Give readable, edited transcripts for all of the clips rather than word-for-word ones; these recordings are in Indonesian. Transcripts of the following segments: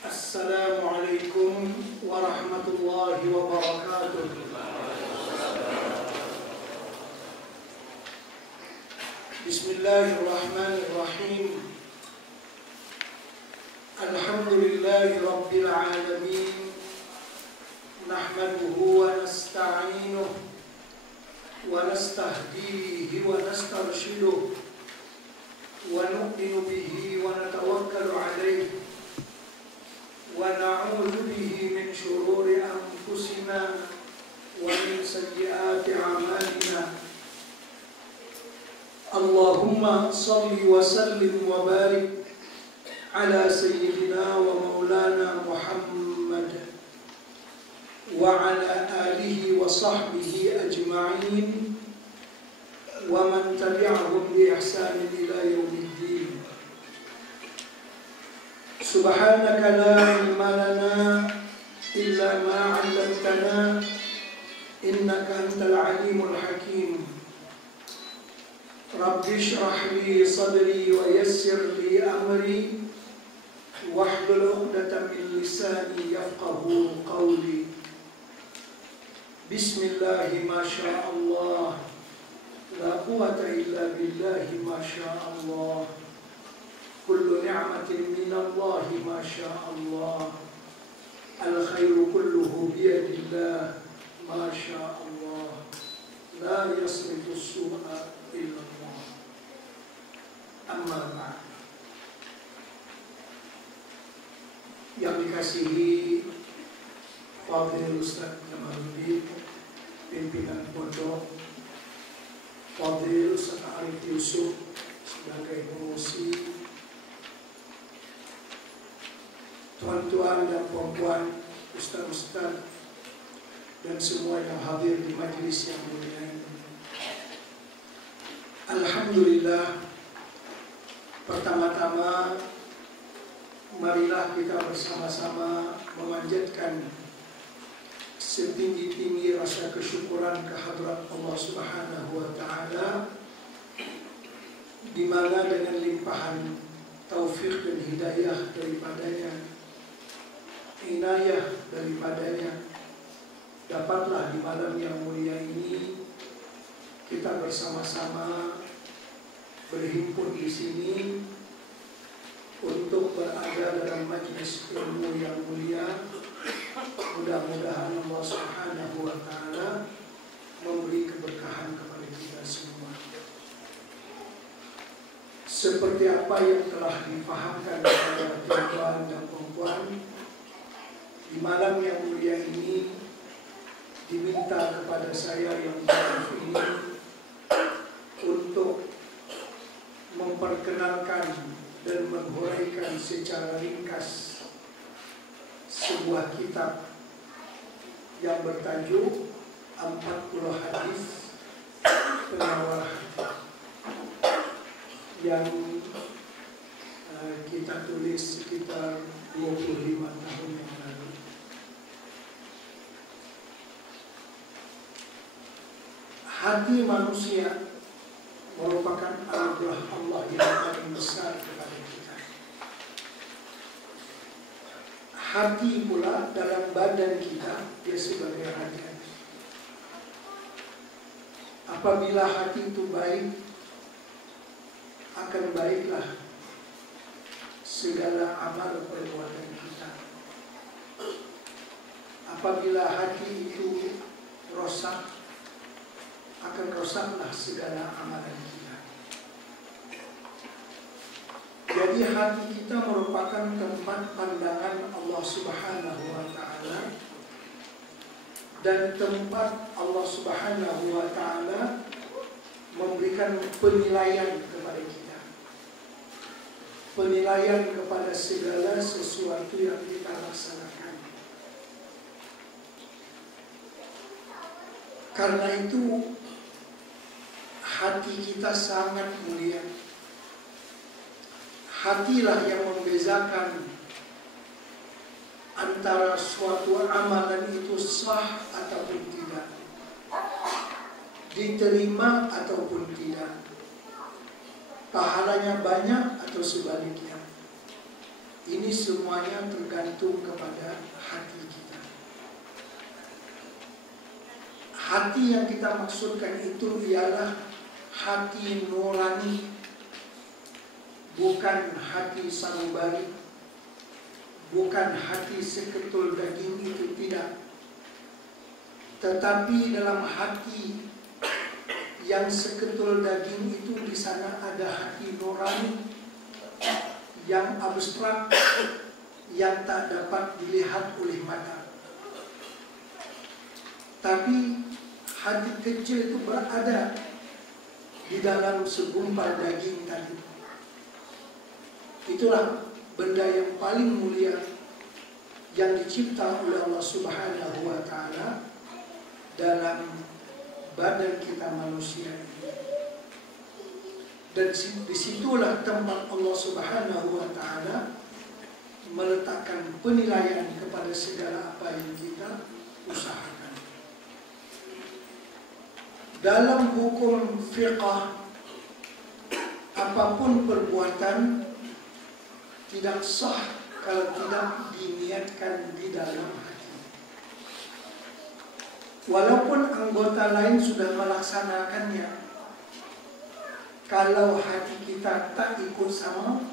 Assalamualaikum warahmatullahi wabarakatuh. Bismillahirrahmanirrahim. Alhamdulillahi rabbil alamin. Nahmaduhu wa nasta'inuhu wa nastahdihi wa nastarshiduhu wa nu'minu bihi wa natawakkalu alayhi wa na'udzu bihi min shururi anfusina wa min sayyiati a'malina. Allahumma salli wa sallim wa barik ala sayyidina wa maulana Muhammad wa ala alihi wa sahbihi ajma'in wa man tabi'ahum bi ihsanin ila yaumiddin. Subhanaka la ilma lana illa ma 'allamtana innaka antal alimul hakim. Rabbi shrah li sadri wa yassir li amri wahlul 'uqdatam min lisani yafqahu qawli. Bismillahi ma syaa Allah, la quwwata illa billahi ma syaa Allah. Kullu ni'matin minallahi ma syaa Allah. Al-khairu kulluhu biyadillah ma syaa Allah. La yasrifu as-su'a illa Allah. Amma ba'd. Yang dikasihi Fadil Ustaz Jamaluddin, pimpinan pondok, Fadil Ustaz Arif Yusuf sebagai pengusi, tuan-tuan dan puan-puan, ustaz-ustaz, dan semua yang hadir di majelis yang mulia ini. Alhamdulillah, pertama-tama marilah kita bersama-sama memanjatkan setinggi-tinggi rasa kesyukuran kehadrat Allah Subhanahu wa Ta'ala, di mana dengan limpahan taufik dan hidayah daripadanya, inayah daripadanya, dapatlah di malam yang mulia ini kita bersama-sama berhimpun di sini untuk berada dalam majlis ilmu yang mulia. Mudah-mudahan Allah Subhanahu wa Ta'ala memberi keberkahan kepada kita semua. Seperti apa yang telah difahamkan kepada tuan-tuan dan perempuan, di malam yang mulia ini diminta kepada saya yang berada ini untuk memperkenalkan dan menghuraikan secara ringkas sebuah kitab yang bertajuk 40 hadis penawar hati, yang kita tulis sekitar 25 tahun yang lalu. Hati manusia merupakan anugerah Allah yang paling besar kepada kita. Hati pula dalam badan kita, dia sebagai raja. Apabila hati itu baik, akan baiklah segala amal perbuatan kita. Apabila hati itu rosak, akan rosaklah segala amalan kita. Jadi hati kita merupakan tempat pandangan Allah Subhanahu wa Ta'ala, dan tempat Allah Subhanahu wa Ta'ala memberikan penilaian kepada kita, penilaian kepada segala sesuatu yang kita laksanakan. Karena itu hati kita sangat mulia. Hatilah yang membezakan antara suatu amalan itu sah ataupun tidak, diterima ataupun tidak, pahalanya banyak atau sebaliknya. Ini semuanya tergantung kepada hati kita. Hati yang kita maksudkan itu ialah hati nurani, bukan hati sanubari, bukan hati seketul daging, itu tidak. Tetapi dalam hati yang seketul daging itu, di sana ada hati nurani yang abstrak, yang tak dapat dilihat oleh mata. Tapi hati kecil itu berada di dalam segumpal daging tadi. Itulah benda yang paling mulia yang dicipta oleh Allah Subhanahu wa Ta'ala dalam badan kita manusia ini. Dan disitulah tempat Allah Subhanahu wa Ta'ala meletakkan penilaian kepada segala apa yang kita usahakan. Dalam hukum fiqh, apapun perbuatan tidak sah kalau tidak diniatkan di dalam hati. Walaupun anggota lain sudah melaksanakannya, kalau hati kita tak ikut sama,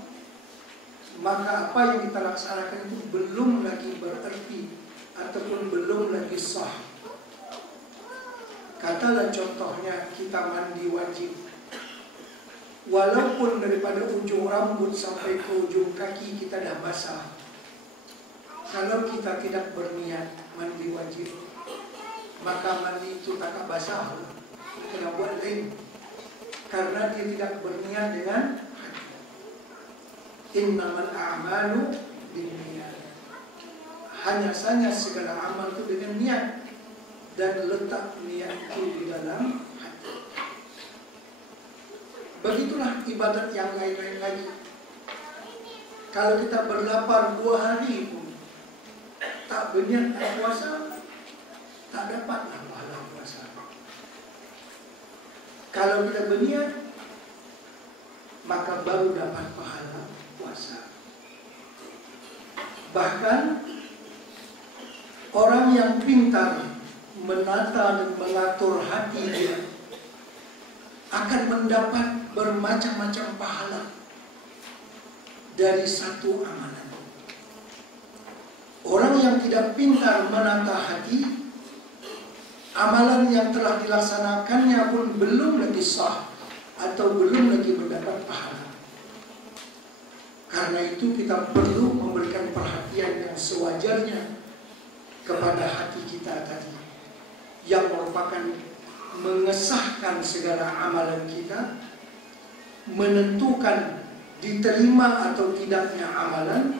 maka apa yang kita laksanakan itu belum lagi berarti ataupun belum lagi sah. Katalah contohnya kita mandi wajib, walaupun daripada ujung rambut sampai ke ujung kaki kita dah basah, kalau kita tidak berniat mandi wajib, maka mandi itu tak basah, kena buat lain, karena dia tidak berniat dengan hati. Innamal a'malu binniyat. Hanya saja segala amal itu dengan niat, dan letak niat itu di dalam hati. Begitulah ibadat yang lain-lain lagi. Kalau kita berlapar 2 hari pun tak berniat puasa, tak dapatlah pahala puasa. Kalau kita berniat, maka baru dapat pahala puasa. Bahkan orang yang pintar menata dan mengatur hati dia akan mendapat bermacam-macam pahala dari satu amalan. Orang yang tidak pintar menata hati, amalan yang telah dilaksanakannya pun belum lagi sah atau belum lagi mendapat pahala. Karena itu kita perlu memberikan perhatian yang sewajarnya kepada hati kita tadi, yang merupakan mengesahkan segala amalan kita, menentukan diterima atau tidaknya amalan,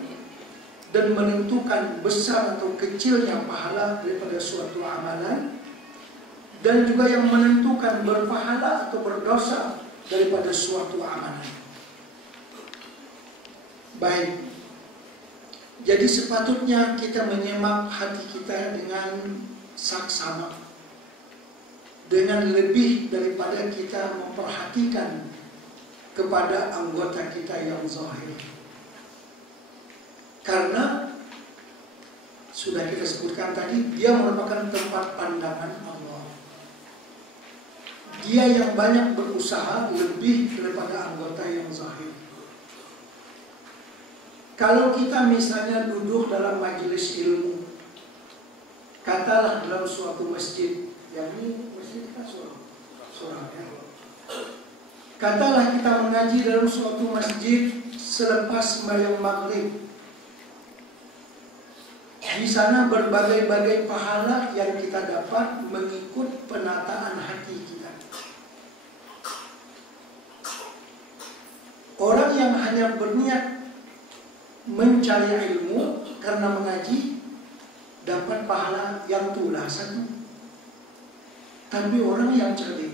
dan menentukan besar atau kecilnya pahala daripada suatu amalan, dan juga yang menentukan berpahala atau berdosa daripada suatu amalan. Baik, jadi sepatutnya kita menyemak hati kita dengan saksama, dengan lebih daripada kita memperhatikan kepada anggota kita yang zahir. Karena sudah kita sebutkan tadi, dia merupakan tempat pandangan Allah. Dia yang banyak berusaha lebih daripada anggota yang zahir. Kalau kita misalnya duduk dalam majelis ilmu, katalah dalam suatu masjid, yang ini masjid kita surah ya. Katalah kita mengaji dalam suatu masjid selepas sembahyang maghrib. Di sana berbagai-bagai pahala yang kita dapat mengikut penataan hati kita. Orang yang hanya berniat mencari ilmu karena mengaji dapat pahala yang itulah satu. Tapi orang yang cerdik,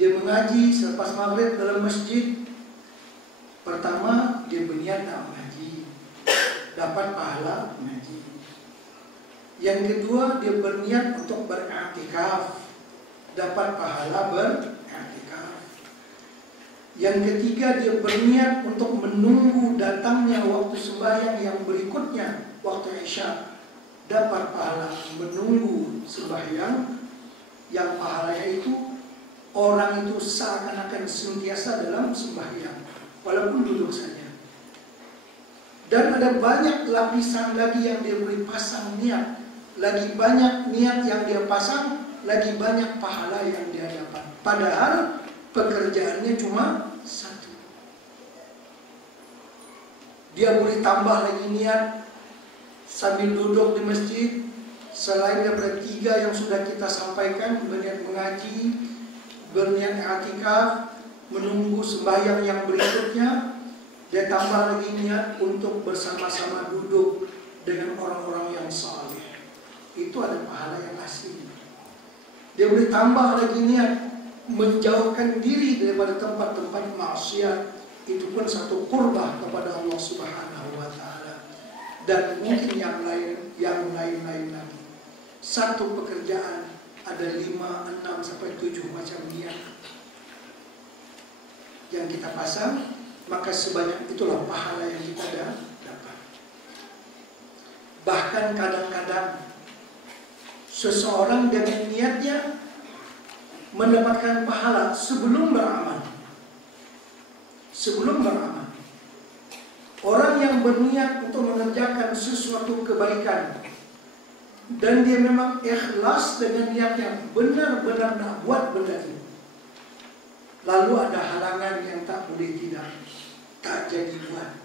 dia mengaji selepas maghrib dalam masjid, pertama dia berniat tak mengaji, dapat pahala mengaji. Yang kedua dia berniat untuk beriktikaf, dapat pahala beriktikaf. Yang ketiga dia berniat untuk menunggu datangnya Isya dapat pahala menunggu sembahyang, yang pahalanya itu orang itu seakan-akan senantiasa dalam sembahyang walaupun duduk saja. Dan ada banyak lapisan lagi yang dia boleh pasang niat, lagi banyak niat yang dia pasang, lagi banyak pahala yang dia dapat. Padahal pekerjaannya cuma satu. Dia boleh tambah lagi niat sambil duduk di masjid, selain daripada 3 yang sudah kita sampaikan, berniat mengaji, berniat i'tikaf, menunggu sembahyang yang berikutnya, dia tambah lagi niat untuk bersama-sama duduk dengan orang-orang yang saleh. Itu ada pahala yang asli. Dia boleh tambah lagi niat menjauhkan diri daripada tempat-tempat maksiat. Itu pun satu qurbah kepada Allah Subhanahu wa Ta'ala. Dan mungkin yang lain-lain lagi. Satu pekerjaan ada 5, 6 sampai 7 macam niat yang kita pasang, maka sebanyak itulah pahala yang kita dapat. Bahkan kadang-kadang seseorang dengan niatnya mendapatkan pahala sebelum beramal. Sebelum beramal. Orang yang berniat untuk mengerjakan sesuatu kebaikan dan dia memang ikhlas dengan niat yang benar-benar nak buat benda itu, lalu ada halangan yang tak boleh tak jadi buat,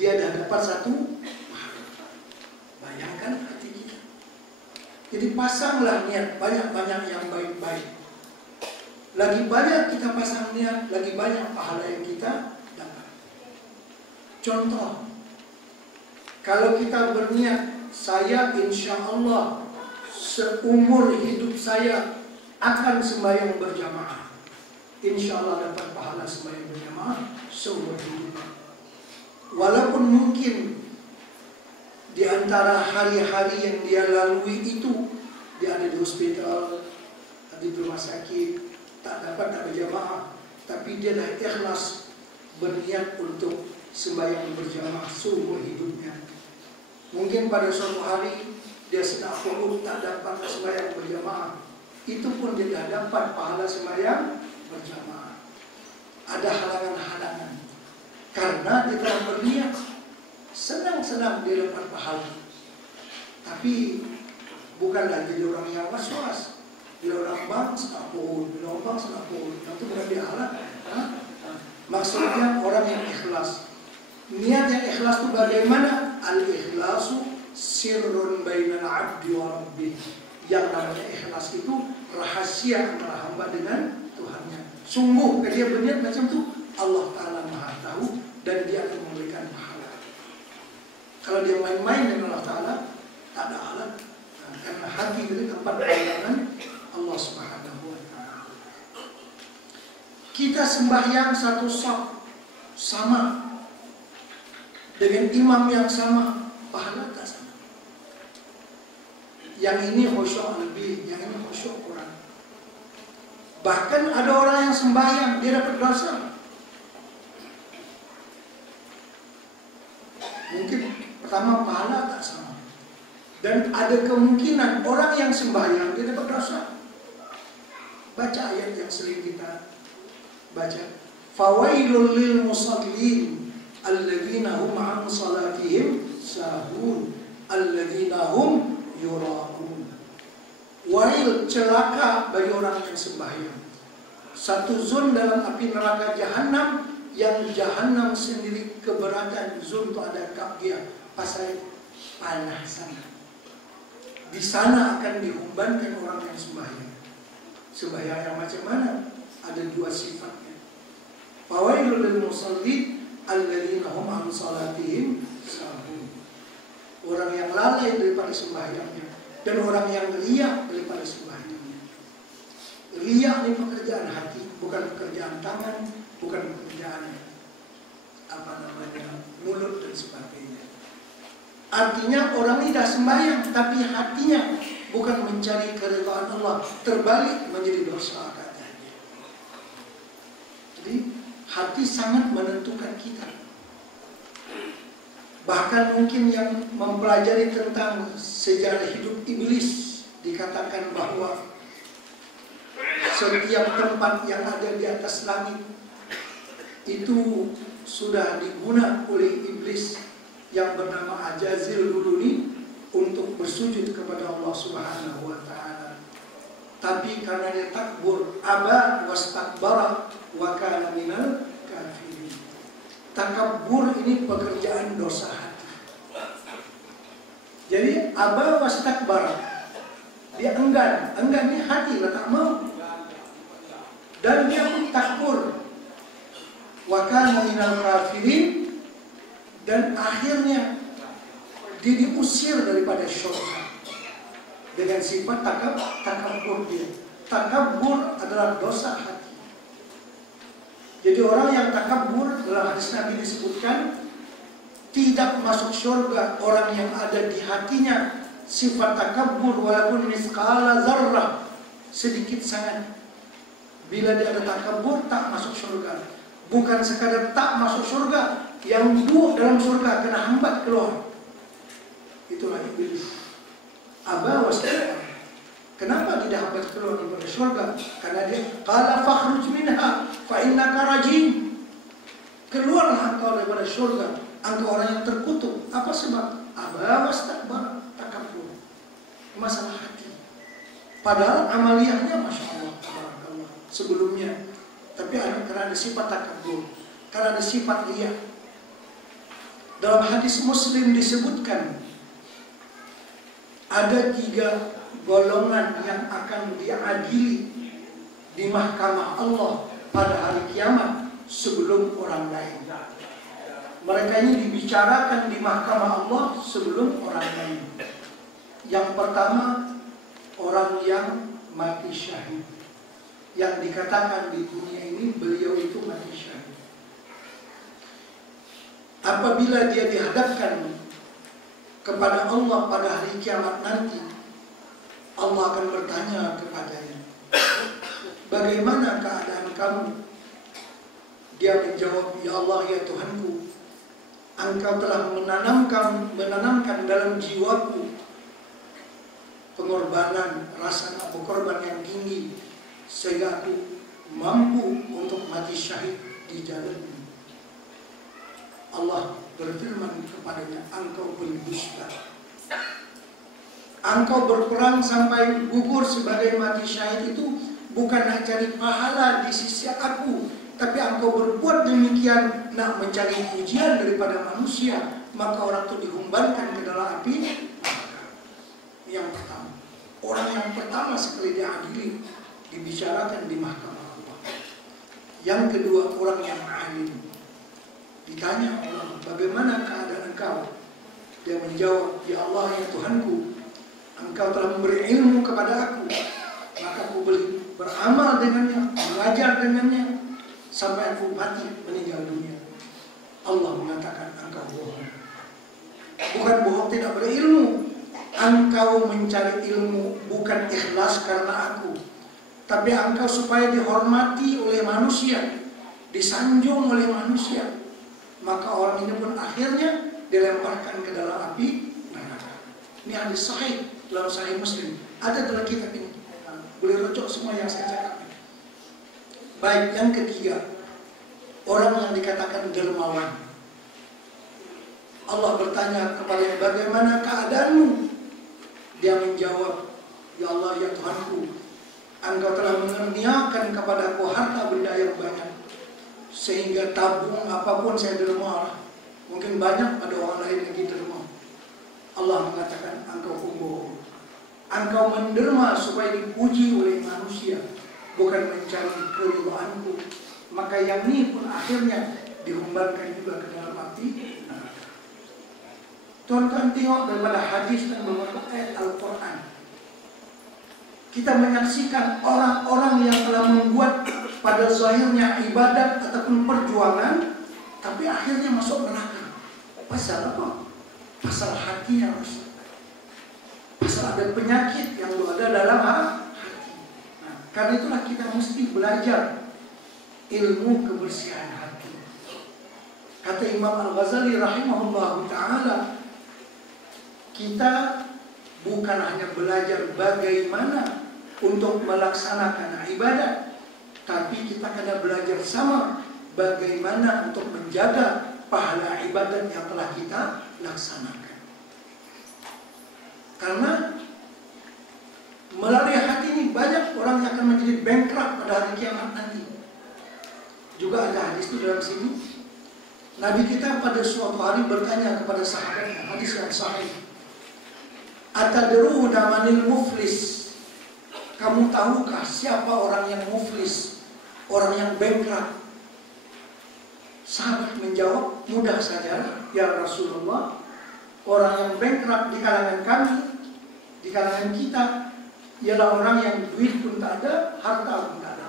dia dah dapat satu pahala. Bayangkan hati kita. Jadi pasanglah niat banyak-banyak yang baik-baik. Lagi banyak kita pasang niat, lagi banyak pahala yang kita dapat. Contoh, kalau kita berniat, saya insya Allah seumur hidup saya akan sembahyang berjamaah, insya Allah dapat pahala sembahyang berjamaah seumur hidup. Walaupun mungkin di antara hari-hari yang dia lalui itu, dia ada di hospital, ada di rumah sakit, tak dapat berjamaah, tapi dia dah ikhlas berniat untuk sembahyang berjamaah seumur hidupnya. Mungkin pada suatu hari dia sedang fokus tak dapat sembahyang berjamaah, itu pun dia dah dapat pahala sembahyang berjamaah. Ada halangan-halangan karena dia telah berniat, senang-senang dia dapat pahala. Tapi bukanlah jadi orang yang was-was. Bila orang bang sedang pohon, bila orang bang sedang pohon, itu bukan dia halal. Maksudnya orang yang ikhlas. Niat yang ikhlas itu bagaimana? Al-ikhlasu sirrun bainal abdi wa rabbih. Yang namanya ikhlas itu rahasia antara hamba dengan Tuhannya. Sungguh dia berniat macam itu, Allah Ta'ala Maha tahu dan dia akan memberikan pahala. Kalau dia main-main dengan Allah Ta'ala, tak ada alat. Karena hati itu tempat pandangan Allah Subhanahu wa Ta'ala. Kita sembahyang satu shaf sama dengan imam yang sama, pahala tak sama. Yang ini khusyuk lebih, yang ini khusyuk kurang. Bahkan ada orang yang sembahyang dia dapat dosa. Mungkin pertama pahala tak sama. Dan ada kemungkinan orang yang sembahyang dia dapat dosa. Baca ayat yang sering kita baca. Fawailul lil musallin alladzina hum an salatihim sahun alladzina hum yura'un. Wail, celaka bagi orang yang sembahyang. Satu zon dalam api neraka jahanam, yang jahanam sendiri keberatan. Zon itu ada kap dia, pasal panas sana. Di sana akan diumbankan orang yang sembahyang. Sembahyang yang macam mana? Ada dua sifatnya. Fawailul lil musallin alladzina hum an salatihim sahun. Orang yang lalai daripada sembahyangnya dan orang yang riya daripada sembahyangnya. Riya ini pekerjaan hati, bukan pekerjaan tangan, bukan pekerjaan mulut dan sebagainya. Artinya orang ini dah sembahyang, tapi hatinya bukan mencari keridhaan Allah, terbalik menjadi dosa katanya. Jadi hati sangat menentukan kita. Bahkan mungkin yang mempelajari tentang sejarah hidup iblis dikatakan bahwa setiap tempat yang ada di atas langit itu sudah digunakan oleh iblis yang bernama Ajazil dulu ini untuk bersujud kepada Allah Subhanahu wa taala. Tapi karena dia takbur, aba wastakbara wa kana minal kafirin. Takabur ini pekerjaan dosa hati. Jadi aba wastakbara, dia enggan ini hati, dia tak mau. Dan dia pun takbur, wa kana minal kafirin, dan akhirnya dia diusir daripada syurga dengan sifat takabur dia. Takabur adalah dosa hati. Jadi orang yang takabur dalam hadis Nabi disebutkan tidak masuk surga orang yang ada di hatinya sifat takabur walaupun misqala zarrah, sedikit sangat. Bila dia ada takabur tak masuk surga. Bukan sekadar tak masuk surga, yang duduk dalam surga kena hambat keluar. Itulah iblis. Aba wastakbara. Kenapa tidak hambat keluar daripada surga? Karena dia qala fakhruj minha fa innaka rajim. Keluarlah engkau daripada surga, engkau orang yang terkutuk. Apa sebab? Aba wastakbara, takabur. Masalah hati. Padahal amaliyahnya Masya Allah, tabarakallah, sebelumnya. Tapi karena ada sifat takabur, karena ada sifat riya. Dalam hadis Muslim disebutkan ada 3 golongan yang akan diadili di mahkamah Allah pada hari kiamat sebelum orang lain. Mereka ini dibicarakan di mahkamah Allah sebelum orang lain. Yang pertama, orang yang mati syahid, yang dikatakan di dunia ini beliau itu mati syahid. Apabila dia dihadapkan kepada Allah pada hari kiamat nanti, Allah akan bertanya kepadanya, bagaimana keadaan kamu? Dia menjawab, ya Allah, ya Tuhanku, Engkau telah menanamkan dalam jiwaku pengorbanan, rasa nak berkorban yang tinggi, sehingga aku mampu untuk mati syahid di jalan-Mu. Allah berfirman kepadanya, engkau berdusta. Engkau berperang sampai gugur sebagai mati syahid itu bukan nak cari pahala di sisi aku, tapi engkau berbuat demikian nak mencari pujian daripada manusia, maka orang itu dihumbankan ke dalam api. Yang pertama, orang yang pertama sekali diadili, dibicarakan di mahkamah Allah. Yang kedua, orang yang alim. Ditanya Allah, bagaimana keadaan engkau? Dia menjawab, ya Allah, ya Tuhanku, Engkau telah memberi ilmu kepada aku, maka aku beramal dengannya, belajar dengannya, sampai aku mati meninggal dunia. Allah mengatakan, engkau bohong. Bukan bohong tidak berilmu, engkau mencari ilmu bukan ikhlas karena aku, tapi engkau supaya dihormati oleh manusia, disanjung oleh manusia. Maka orang ini pun akhirnya dilemparkan ke dalam api neraka. Ini hadis sahih dalam Sahih Muslim. Ada dalam kitab ini. Boleh rujuk semua yang saya cakap. Baik, yang ketiga, orang yang dikatakan dermawan. Allah bertanya kepadanya, bagaimana keadaanmu? Dia menjawab, ya Allah, ya Tuhanku, Engkau telah mengerniakan kepadaku harta benda yang banyak, sehingga tabung apapun saya derma. Mungkin banyak ada orang lain yang derma. Allah mengatakan, engkau pembohong. Engkau menderma supaya dipuji oleh manusia, bukan mencari keridhaanku. Maka yang ini pun akhirnya dihumbankan juga ke dalam api. Tuan-tuan tengok daripada hadis dan beberapa ayat Al-Quran, kita menyaksikan orang-orang yang telah membuat pada zahirnya ibadat ataupun perjuangan, tapi akhirnya masuk neraka. Pasal apa? Pasal hatinya rusak. Pasal ada penyakit yang ada dalam hati. Nah, karena itulah kita mesti belajar ilmu kebersihan hati. Kata Imam Al-Ghazali rahimahullah ta'ala, kita bukan hanya belajar bagaimana untuk melaksanakan ibadah, tapi kita kena belajar sama bagaimana untuk menjaga pahala ibadat yang telah kita laksanakan. Karena melalui hati ini banyak orang yang akan menjadi bankrupt pada hari kiamat nanti. Juga ada hadis itu dalam sini. Nabi kita pada suatu hari bertanya kepada sahabatnya, hadis yang sahih. Atadruna manil muflis? Kamu tahukah siapa orang yang muflis? Orang yang bankrupt? Sahabat menjawab, mudah saja ya Rasulullah. Orang yang bankrupt di kalangan kami, di kalangan kita, ialah orang yang duit pun tak ada, harta pun tak ada.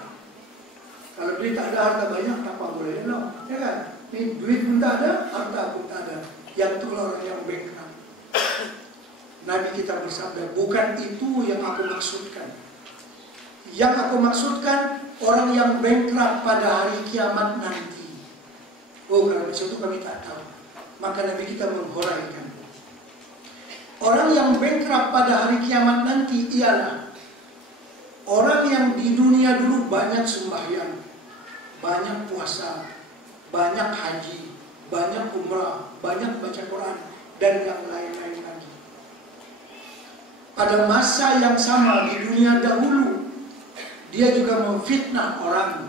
Kalau duit tak ada, harta banyak, apa boleh no? Ya kan? Ini duit pun tak ada, harta pun tak ada. Yang itu orang yang bankrupt. Nabi kita bersabda, bukan itu yang aku maksudkan. Yang aku maksudkan orang yang bankrupt pada hari kiamat nanti. Oh, karena itu kami tak tahu. Maka Nabi kita menghuraikan. Orang yang bankrupt pada hari kiamat nanti ialah orang yang di dunia dulu banyak sembahyang, banyak puasa, banyak haji, banyak umrah, banyak baca Quran, dan yang lain-lain lagi. Pada masa yang sama di dunia dahulu, dia juga memfitnah orang,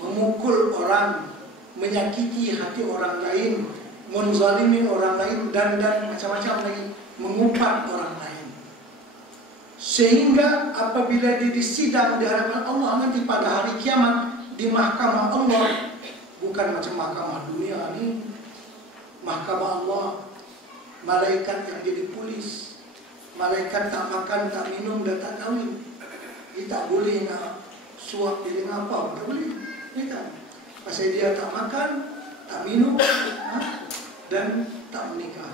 memukul orang, menyakiti hati orang lain, menzalimi orang lain, dan macam-macam lagi, mengumpat orang lain. Sehingga apabila dia disidang di hadapan Allah nanti pada hari kiamat di mahkamah Allah, bukan macam mahkamah dunia ini, mahkamah Allah, malaikat yang jadi polis, malaikat tak makan, tak minum, dan tak kawin. Dia tak boleh nak suap dia dengan apa, tak boleh. Ya kan? Pasal dia tak makan, tak minum, dan tak menikah.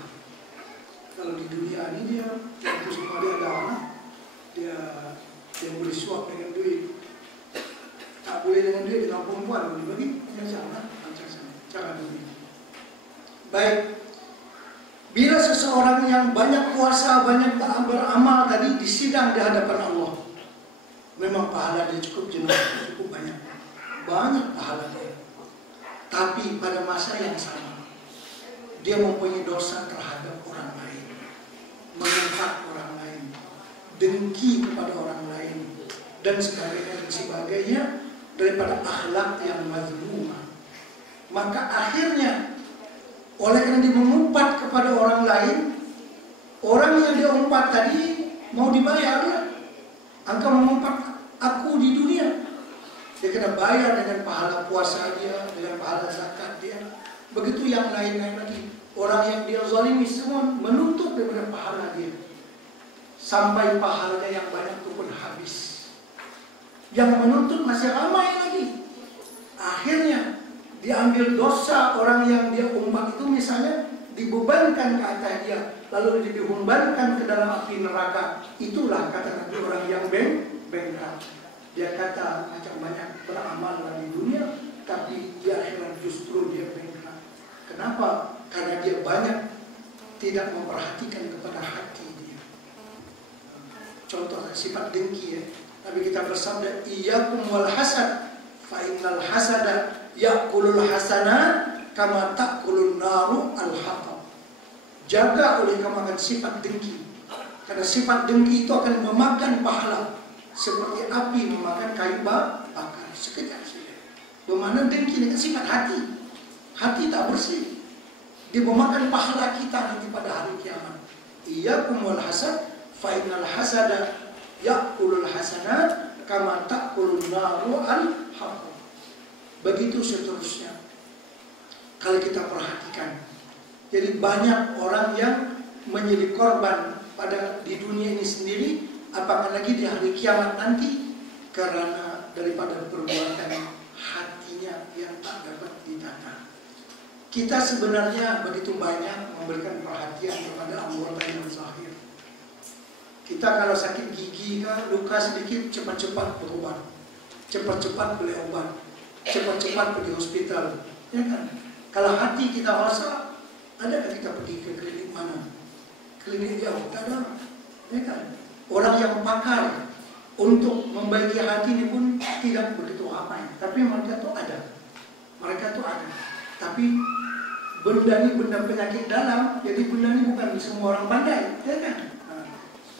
Kalau di dunia ini dia, waktu semua dia ada anak, dia boleh suap dengan duit. Tak boleh dengan duit, dengan perempuan boleh bagi. Macam cara duit. Baik. Bila seseorang yang banyak puasa, banyak beramal tadi disidang di hadapan Allah, memang pahala dia cukup jenuh, cukup banyak. Banyak pahala dia. Tapi pada masa yang sama, dia mempunyai dosa terhadap orang lain, mengumpat orang lain, dengki kepada orang lain, dan sebagainya daripada akhlak yang mazmumah. Maka akhirnya, oleh karena dia mengumpat kepada orang lain, orang yang dia umpat tadi mau dibayar ya. Engkau mengumpat aku di dunia, dia kena bayar dengan pahala puasa dia, dengan pahala zakat dia. Begitu yang lain-lain lagi. Orang yang dia zalimi semua menuntut daripada pahala dia, sampai pahalanya yang banyak itu pun habis. Yang menuntut masih ramai lagi. Akhirnya diambil dosa orang yang dia umpat itu, misalnya dibebankan ke atas dia, lalu dihumbankan ke dalam api neraka. Itulah kata Nabi orang yang bankrupt. Dia kata macam banyak beramal di dunia, tapi di akhirat justru dia bankrupt. Kenapa? Karena dia banyak tidak memperhatikan kepada hati dia. Contoh sifat dengki ya. Nabi kita bersabda, iyyakum wal hasad, fa innal hasada ya'kulul hasanat kama ta'kulun naru al-hatab. Jaga oleh kamu akan sifat dengki. Karena sifat dengki itu akan memakan pahala, seperti api memakan kayu bakar sekejap saja. Bermakna dengki dengan sifat hati. Hati tak bersih, dia memakan pahala kita nanti pada hari kiamat. Iyyakum wal hasad, fa innal hasada ya'kulul hasanat kama ta'kulun naru al-hatab. Begitu seterusnya. Kalau kita perhatikan, jadi banyak orang yang menjadi korban pada di dunia ini sendiri, apakah lagi di hari kiamat nanti, karena daripada perbuatan hatinya yang tak dapat ditata. Kita sebenarnya begitu banyak memberikan perhatian kepada anggota yang zahir. Kita kalau sakit gigi kan, luka sedikit, cepat-cepat berobat, cepat-cepat beli obat, cepat-cepat pergi hospital, ya kan? Kalau hati kita masak, adakah kita pergi ke klinik mana? Klinik jauh, tak ada. Ya kan? Orang yang pakar untuk membaiki hati ini pun tidak begitu ramai. Tapi mereka tu ada. Mereka tu ada. Tapi benda ni benda penyakit dalam, jadi benda ni bukan semua orang pandai. Ya kan?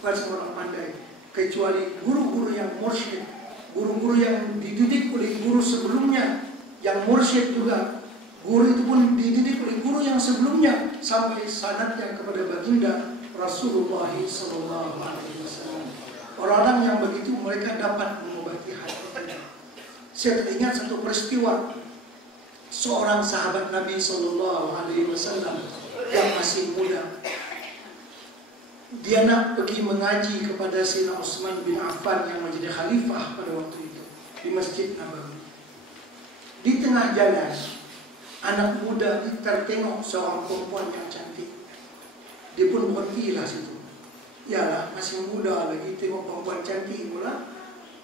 Bukan semua orang pandai. Kecuali guru-guru yang mursyid, guru-guru yang dididik oleh guru sebelumnya, yang mursyid juga. Guru itu pun dididik oleh guru yang sebelumnya sampai sanadnya kepada baginda Rasulullah SAW. Orang-orang yang begitu mereka dapat mengobati hati. Saya teringat satu peristiwa seorang sahabat Nabi SAW yang masih muda. Dia nak pergi mengaji kepada Sayyidina Utsman bin Affan yang menjadi khalifah pada waktu itu di Masjid Nabawi. Di tengah jalan, anak muda ini tertengok seorang perempuan yang cantik. Dia pun berhentilah situ. Yalah, masih muda lagi, tengok perempuan cantik pula.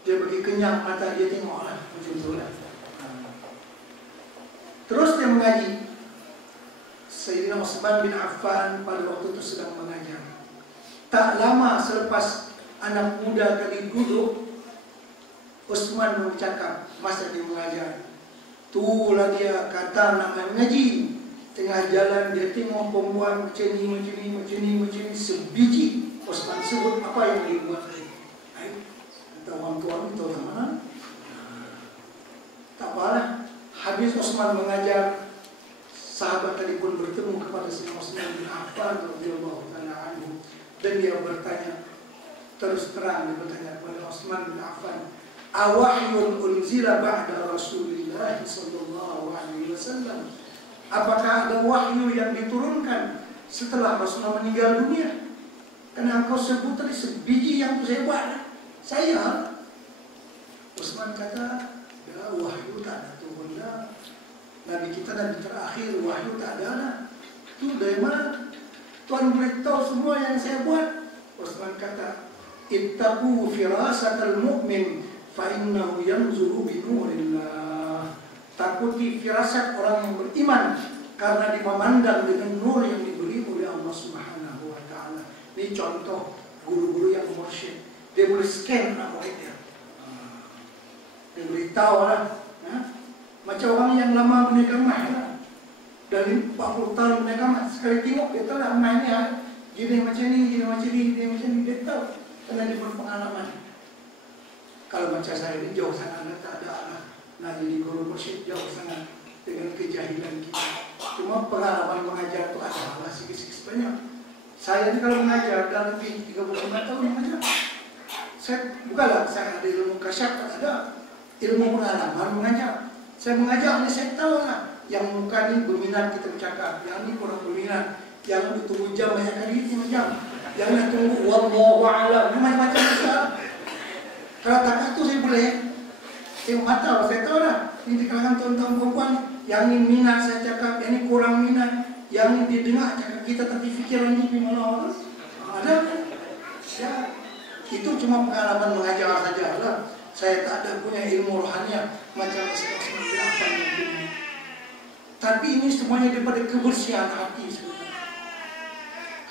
Dia bagi kenyang mata dia tengoklah, macam itulah. Terus dia mengaji. Sayyidina Utsman bin Affan pada waktu itu sedang mengajar. Tak lama selepas anak muda tadi duduk, Utsman bercakap masa dia mengajar. Itulah dia kata nak mengaji. Tengah jalan dia tengok perempuan macam ni, sebiji. Utsman sebut apa yang dia buat tadi. Kata orang tua itu orang mana? Tak apalah. Habis Utsman mengajar, sahabat tadi pun bertemu kepada Sayyidina Utsman bin Affan radhiyallahu ta'ala anhu. Dan dia bertanya, terus terang dia bertanya kepada Utsman bin Affan, awahyun unzila ba'da Rasulillah sallallahu alaihi wasallam? Apakah ada wahyu yang diturunkan setelah Rasulullah meninggal dunia? Karena kau sebut tadi sebiji yang saya buat. Saya. Utsman kata, ya wahyu tak ada turun dah. Nabi kita Nabi terakhir, wahyu tak ada lah. Itu dari mana? Tuhan beritahu semua yang saya buat. Utsman kata, ittaqu firasatal mu'min fa innahu yanzuru bi nurillah. Takuti firasat orang yang beriman karena dimandang dengan nur yang diberi oleh Allah Subhanahu wa taala. Ini contoh guru-guru yang mursyid. Dia boleh scan anak muridnya. Dia beritahu lah. Macam orang yang lama menegang mah lah. Dari 40 tahun menegang mah, sekali tengok dia tahu lah mainnya. Gini macam ni, gini macam ni, gini macam ni. Dia tahu. Karena dia berpengalaman. Kalau macam saya ini jauh sangat tak ada lah. Nah jadi guru mursyid jauh sangat dengan kejahilan kita. Cuma pengalaman mengajar itu ada lah sikit-sikit banyak. Saya ini kalau mengajar dalam lebih 35 tahun mengajar. Saya bukanlah saya ada ilmu kasyaf, tak ada. Ilmu pengalaman mengajar. Saya mengajar ini saya tahu lah. Yang muka ini berminat kita bercakap, yang ini kurang berminat, yang ini tunggu jam banyak kali 5 jam, yang ini tunggu wallahu a'lam, macam-macam besar. Kalau tak itu saya boleh tengok mata, saya tahu lah. Ini di kalangan tuan-tuan perempuan, yang ini minat saya cakap, yang ini kurang minat, yang ini dia dengar cakap kita tapi fikiran ini gimana? Ada kan? Ya, itu cuma pengalaman mengajar saja lah. Saya tak ada punya ilmu rohaniah macam seperti apa yang punya. Tapi ini semuanya daripada kebersihan hati sebenarnya.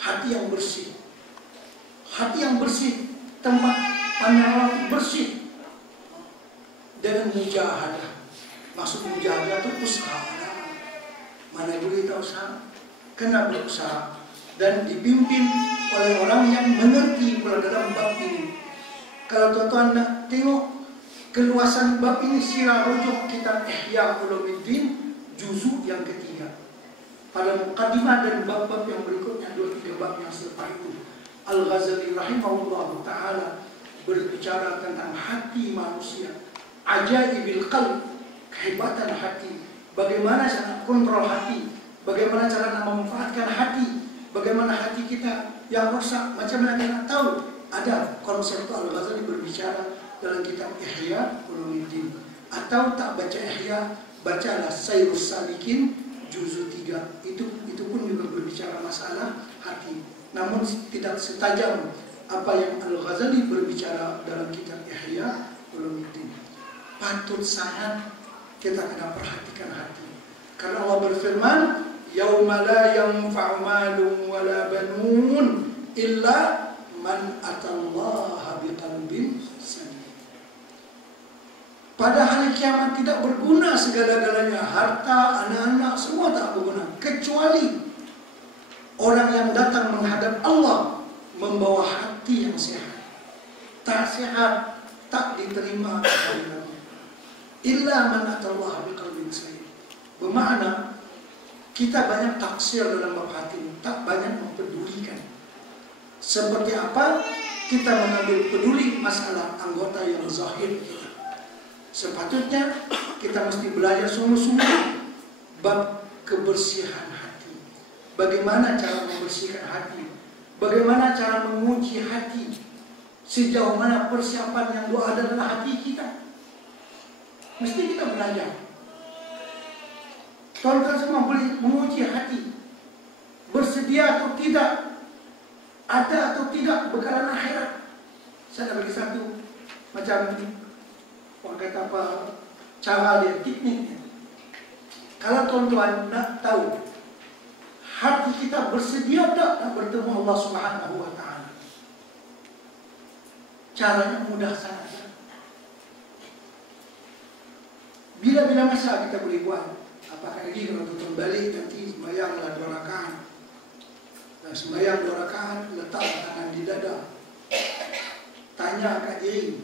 Hati yang bersih. Hati yang bersih. Tempat pandang Allah bersih. Dengan mujahadah. Maksud mujahadah itu usaha. Mana boleh tak usaha? Kena berusaha. Dan dipimpin oleh orang yang mengerti pula dalam bab ini. Kalau tuan-tuan nak tengok keluasan bab ini, sila rujuk kitab Ihya Ulumuddin juzuk yang ketiga. Pada muqaddimah dan bab-bab yang berikutnya, 2-3 bab yang selepas itu, Al-Ghazali rahimahullah ta'ala berbicara tentang hati manusia, ajaibil qalb, kehebatan hati, bagaimana cara kontrol hati, bagaimana cara memanfaatkan hati, bagaimana hati kita yang rusak, macam mana kita tahu. Ada konsep itu Al-Ghazali berbicara dalam kitab Ihya Ulumuddin. Atau tak baca Ihya, bacalah Sayrus Salikin juzuk 3. Itu pun juga berbicara masalah hati. Namun tidak setajam apa yang Al-Ghazali berbicara dalam kitab Ihya Ulumuddin. Patut sangat kita kena perhatikan hati. Karena Allah berfirman, yauma la yanfa'u malun wala banun illa man atallaha biqalbin salim. Pada hari kiamat tidak berguna segala-galanya, harta, anak-anak, semua tak berguna, kecuali orang yang datang menghadap Allah membawa hati yang sehat. Tak sehat, tak diterima ibadahnya. Illa man atallaha biqalbin salim. Bermakna kita banyak taksir dalam bab hati, tak banyak mempedulikan. Seperti apa kita mengambil peduli masalah anggota yang zahir kita. Sepatutnya kita mesti belajar sungguh-sungguh bab kebersihan hati. Bagaimana cara membersihkan hati? Bagaimana cara menguji hati? Sejauh mana persiapan yang doa dalam hati kita? Mesti kita belajar. Tuan-tuan semua boleh menguji hati. Bersedia atau tidak? Ada atau tidak bekalan akhirat? Saya nak bagi satu macam orang kata apa, cara dia, tekniknya. Kalau tuan-tuan nak tahu hati kita bersedia tak nak bertemu Allah Subhanahu wa ta'ala, caranya mudah sangat. Bila-bila masa kita boleh buat. Apakah lagi kalau tuan balik nanti sembahyanglah 2 rakaat. Dan sembahyang 2 rakaat, letak tangan di dada. Tanya kat diri,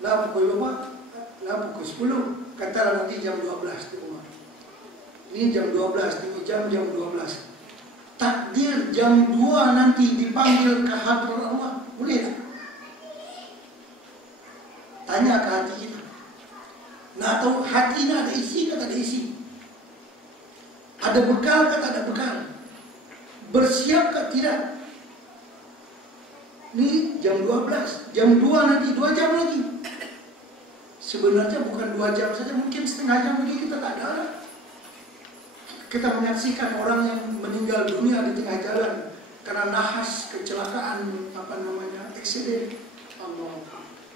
lah pukul berapa? Lah pukul 10. Katalah nanti jam 12 di rumah. Ini jam 12, tengok jam 12. Takdir jam 2 nanti dipanggil ke hadrat Allah. Boleh tak? Tanya ke hati kita. Nak tahu hati nak ada isi ke tak ada isi? Ada bekal ke tak ada bekal? Bersiap ke tidak? Ni jam 12, jam 2 nanti 2 jam lagi. Sebenarnya bukan 2 jam saja, mungkin setengah jam lagi kita tak ada. Kita menyaksikan orang yang meninggal dunia di tengah jalan karena nahas, kecelakaan, aksiden. Allah,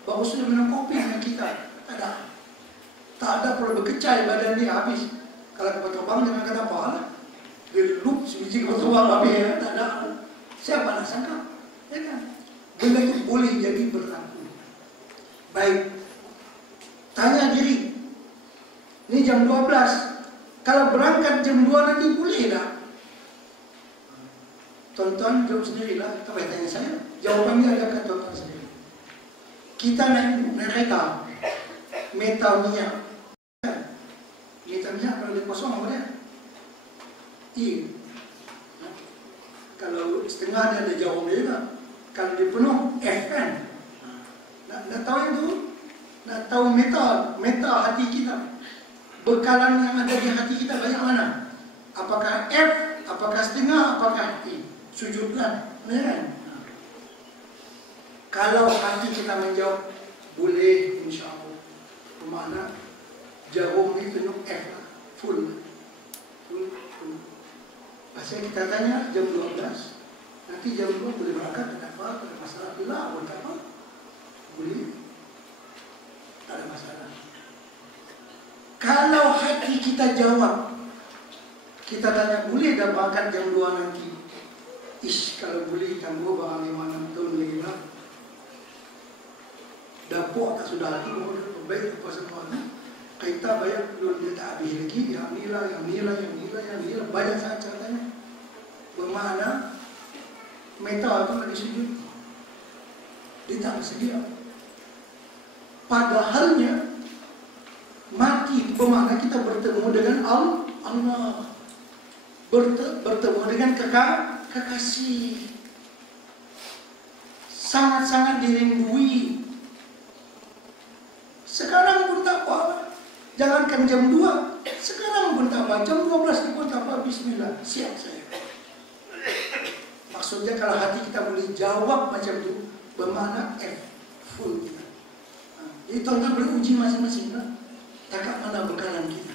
baru sudah minum kopi dengan kita, tak ada. Tak ada perlu berkecai badan dia habis. Kalau kapal terbang jangan kata apa lah. Dia lup sebiji kapal terbang habis ya. Tak ada. Siapa nak sangka? Ya kan? Benda itu boleh jadi berlaku. Baik. Tanya diri. Ini jam 12. Kalau berangkat jam 2 nanti boleh tak? Tonton jawab sendirilah. Tak payah tanya saya. Jawabannya ada kat tonton sendiri. Kita naik kereta. Metal minyak. Metal minyak kalau dia kosong apa dia? I. Kalau setengah dia ada jarum dia juga. Kalau dia penuh, F kan? Nak tahu itu? Nak tahu metal hati kita. Bekalan yang ada di hati kita banyak mana? Apakah F, apakah setengah, apakah I? Sujudkan. Kan? Kalau hati kita menjawab, boleh insyaAllah. Bermakna jarum ni penuh F lah. Full. Pasal kita tanya jam 12. Nanti jam 2 boleh berangkat. Tak apa, tak ada masalah. Bila pun tak apa. Boleh. Tak ada masalah. Kalau hati kita jawab, kita tanya boleh dah berangkat jam 2 nanti. Kalau boleh tangguh barang 5-6 tahun lagi lah. Dapur tak sudah lagi, baik apa semua ni. Kita banyak belum dia tak habis lagi. Yang nilai, banyak sangat ceritanya. Bermakna metal itu lagi sujud. Dia tak bersedia. Padahalnya mati bermakna kita bertemu dengan Allah. Bertemu dengan kekasih. Sangat-sangat dirindui. Sekarang pun tak apa. Jangankan jam 2. Sekarang pun tak apa. Jam 12 pun tak apa. Bismillah. Siap saya. Maksudnya kalau hati kita boleh jawab macam itu, bermakna F. Full kita. Jadi tuan-tuan boleh uji masing-masing lah. Takak mana bekalan kita.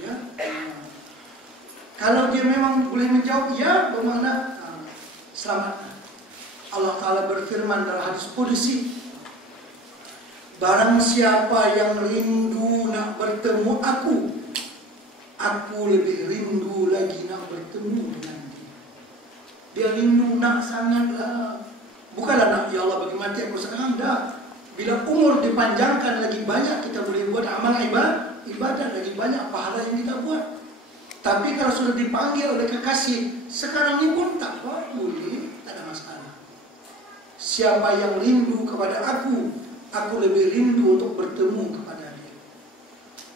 Ya. Kalau dia memang boleh menjawab ya, bermakna selamat. Allah Ta'ala berfirman dalam hadis qudsi, barang siapa yang rindu nak bertemu aku, Aku lebih rindu lagi nak bertemu dengan dia. Dia rindu nak sangatlah. Bukanlah nak, ya Allah bagi mati aku sekarang, dah. Bila umur dipanjangkan, lagi banyak kita boleh buat amal ibadah, lagi banyak pahala yang kita buat. Tapi kalau sudah dipanggil oleh kekasih, sekarang ini pun tak apa, boleh, tak ada masalah. Siapa yang rindu kepada aku lebih rindu untuk bertemu kepada dia.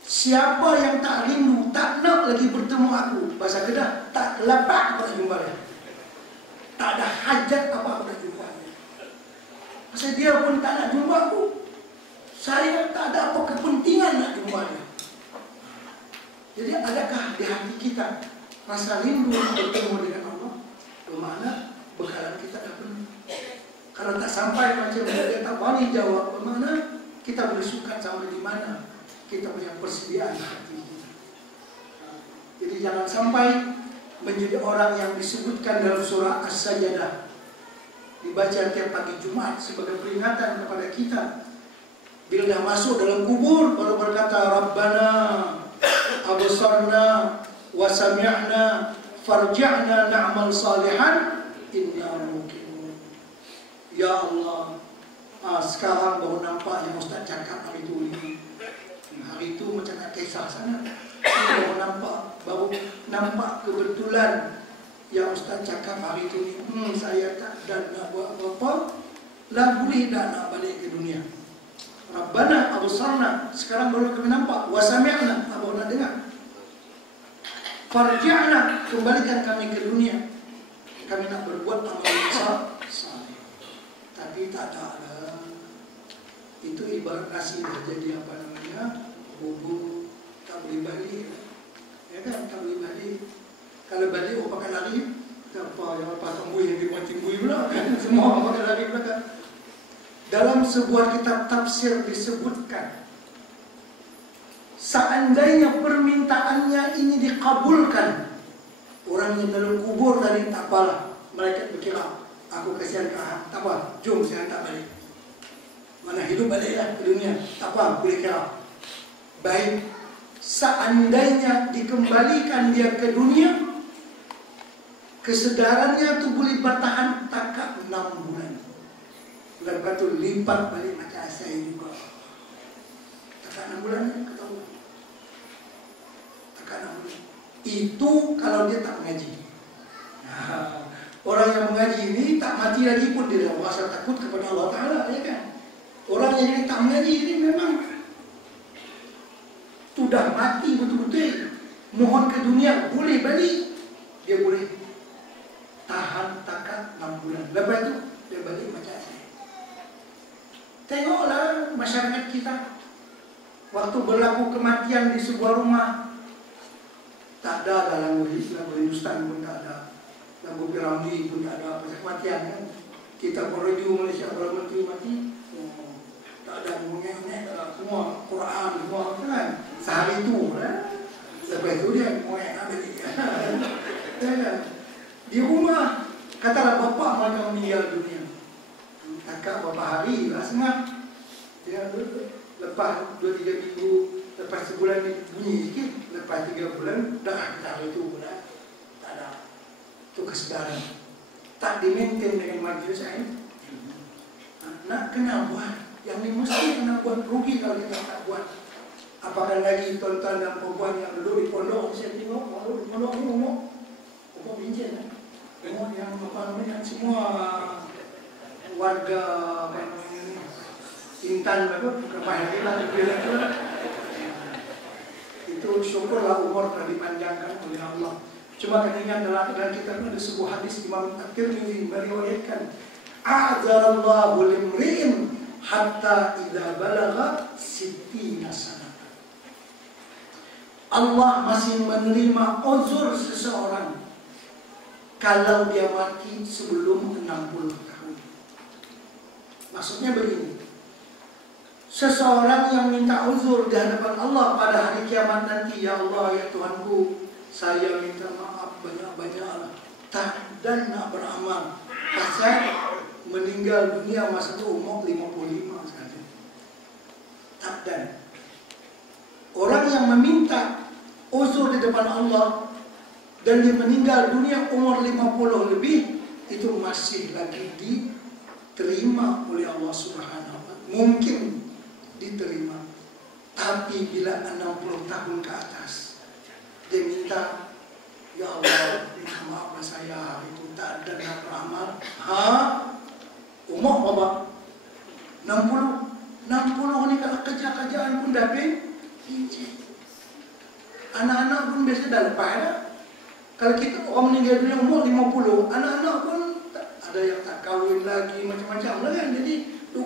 Siapa yang tak rindu, tak nak lagi bertemu aku, bahasa Kedah, tak lapak aku nak jumpa dia. Tak ada hajat apa aku nak jumpa dia. Pasal dia pun tak nak jumpa aku. Saya tak ada apa kepentingan nak jumpa dia. Jadi adakah di hati kita rasa rindu bertemu dengan Allah? Bermakna bekalan kita dah penuh. Kalau tak sampai macam dia tak berani jawab, bermakna kita boleh suka sampai di mana kita punya persediaan hati kita. Jadi jangan sampai menjadi orang yang disebutkan dalam surah As-Sajdah, dibaca tiap pagi Jumat sebagai peringatan kepada kita. Bila dah masuk dalam kubur baru berkata, Rabbana absarna wa sami'na farji'na na'mal salihan inna muqinun. Ya Allah, sekarang baru nampak yang Ustaz cakap hari itu ini. Hari itu macam nak kisah sana. Baru nampak kebetulan yang Ustaz cakap hari itu ni. Saya tak dan nak buat apa-apa, lah boleh dah nak balik ke dunia. Rabbana absarna, sekarang baru kami nampak. Wa sami'na, baru nak dengar. Farji'na, kembalikan kami ke dunia. Kami nak berbuat amal saleh. Tapi tak ada. Itu ibarat nasi jadi apa namanya, bubur, tak boleh balik. Ya kan, tak boleh balik. Kalau balik, pakai lari. Tak apa, yang apa tunggu yang dibuat-timbui pula kan. Semua pakai lari belakang. Dalam sebuah kitab tafsir disebutkan, seandainya permintaannya ini dikabulkan, orang yang dalam kubur tadi tak apalah, malaikat berkira, aku kasihan ke Ahad, tak apa, jom saya hantar balik. Mana hidup baliklah ke dunia, tak apa, boleh kira. Baik, seandainya dikembalikan dia ke dunia, kesedarannya itu boleh bertahan takak 6 bulan. Lepas itu lipat balik macam saya juga. Takak 6 bulan, ketahuan. Takak 6 bulan. Itu kalau dia tak mengaji. Orang yang mengaji ini tak mati lagi pun dia dah merasa takut kepada Allah Ta'ala, ya kan? Orang yang tak mengaji ini memang sudah mati betul-betul. Mohon ke dunia, boleh balik. Dia boleh tahan takak 6 bulan. Lepas itu dia balik macam saya. Tengoklah masyarakat kita. Waktu berlaku kematian di sebuah rumah, tak ada dalam Hindustan pun tak ada, lagu Piramli pun tak ada kematian kan. Kita radio Malaysia kalau menteri mati, tak ada mengengek, semua Quran semua kan. Sehari itu lepas itu dia mengengek balik. Di rumah katalah bapa macam meninggal dunia, kakak berapa hari lah sengat. Dia lepas 2-3 minggu, lepas sebulan ni bunyi sikit, lepas 3 bulan dah itu pula tak ada. Itu kesedaran. Tak dimaintain dengan majlis saya. Nak kena buat. Yang ni mesti kena buat. Rugi kalau kita tak buat. Apakah lagi tuan-tuan dan perempuan yang duduk di pondok, saya tengok di pondok ni umur bincang kan. Umur yang apa namanya, semua warga Intan itu syukurlah umur telah dipanjangkan oleh Allah. Cuma kadang-kadang dalam kita pun ada sebuah hadis Imam At-Tirmidzi meriwayatkan, a'dzarallahu limri'in hatta idza balagha 60 sana. Allah masih menerima uzur seseorang kalau dia mati sebelum 60 tahun. Maksudnya begini, seseorang yang minta uzur di hadapan Allah pada hari kiamat nanti, ya Allah, ya Tuhanku, saya minta maaf banyak-banyak, tak dan nak beramal. Pasal meninggal dunia masa itu umur 55 saja. Tak dan. Orang yang meminta uzur di depan Allah, dan dia meninggal dunia umur 50 lebih, itu masih lagi diterima oleh Allah Subhanahu wa Ta'ala. Mungkin diterima. Tapi bila 60 tahun ke atas, dia minta, ya Allah, minta maaf saya, itu tak ada nak beramal. Umur berapa? 60 ni kalau kerja-kerjaan pun dah pincin. Anak-anak pun biasa dah lepas dah. Kalau kita orang meninggal dunia umur 50, anak-anak pun ada yang tak kahwin lagi, macam-macam lah kan. Jadi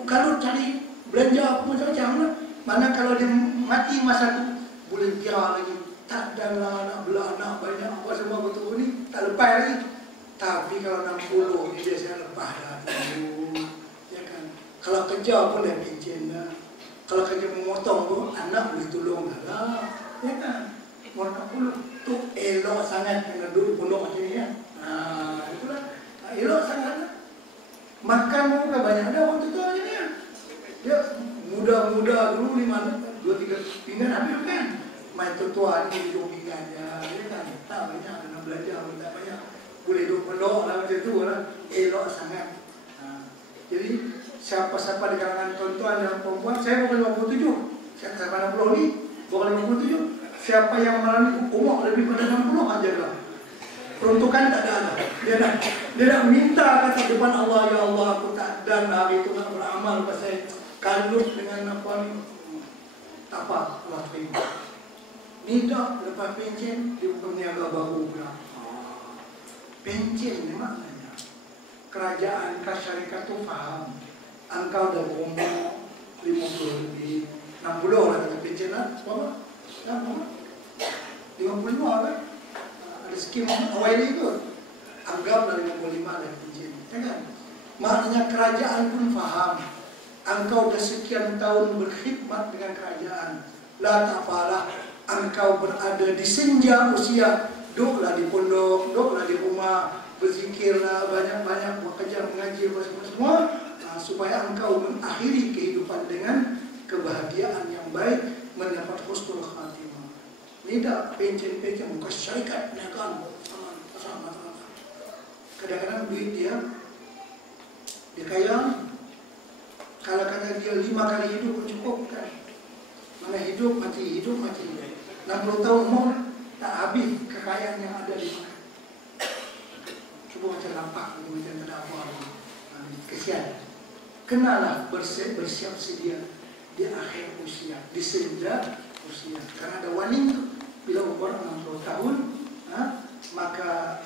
kalau cari belanja macam-macam lah. Mana kalau dia mati masa tu, boleh kira lagi. Tak ada lah anak beranak banyak apa semua betul ni, tak lepas lagi. Tapi kalau 60 ni biasanya lepas lah. Ya kan? Kalau kerja pun dah pincin lah. Kalau kerja memotong pun, anak boleh tolong lah. Ya kan? Umur 60 tu elok sangat kena duduk pondok macam ni kan. Itulah. Elok sangat lah. Makan pun dah banyak ada orang tu macam ni kan. Dia muda-muda dulu 2-3 pinggan habis kan. Main tua-tua ni duduk pinggan ya kan. Tak banyak kena belajar, tak banyak. Boleh duduk pondok lah macam tu lah. Elok sangat. Jadi siapa-siapa di kalangan tuan-tuan dan perempuan, saya bukan 57. Saya 80 ni, bukan 57. Siapa yang mengalami umur lebih pada 60 aja lah. Peruntukan tak ada. Dia nak minta kata depan Allah, ya Allah, aku tak dan hari itu nak beramal pasal kalut dengan apa ni. Tak apa, Allah terima. Minta lepas pencen, dia bukan niaga baru pula. Pencen ni maknanya kerajaan syarikat tu faham. Engkau dah berumur 50 lebih, 60 lah kata pencen lah. Berapa? 55 kan? Ada skim awal ni tu. Anggaplah 55 dah pencen. Kan? Maknanya kerajaan pun faham. Engkau dah sekian tahun berkhidmat dengan kerajaan. La tak apalah. Engkau berada di senja usia. Duduklah di pondok, duduklah di rumah, berzikirlah banyak-banyak, bekerja mengaji apa semua, supaya engkau mengakhiri kehidupan dengan kebahagiaan yang baik, mendapat husnul khatimah. Ini tak pencen-pencen, bukan syarikat niagaan. Kadang-kadang duit dia kaya. Kalau kata dia 5 kali hidup pun cukup kan. Mana hidup mati. 60 tahun umur tak habis kekayaan yang ada di mana. Cuba macam nampak macam tak ada apa-apa. Kesian. Kenalah bersiap sedia di akhir usia, di senja usia. Karena ada warning tu, bila umur 60 tahun, maka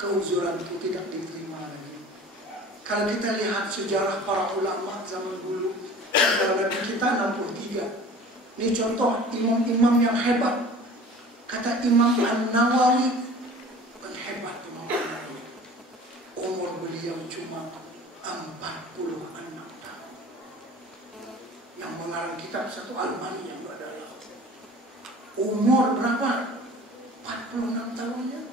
keuzuran itu tidak diterima lagi. Kalau kita lihat sejarah para ulama zaman dulu, Nabi kita 63. Ini contoh imam-imam yang hebat. Kata Imam An-Nawawi, bukan hebat Imam An-Nawawi. Umur beliau cuma 46 tahun. Yang mengarang kitab satu Al-Mani yang berada. Umur berapa? 46 tahunnya.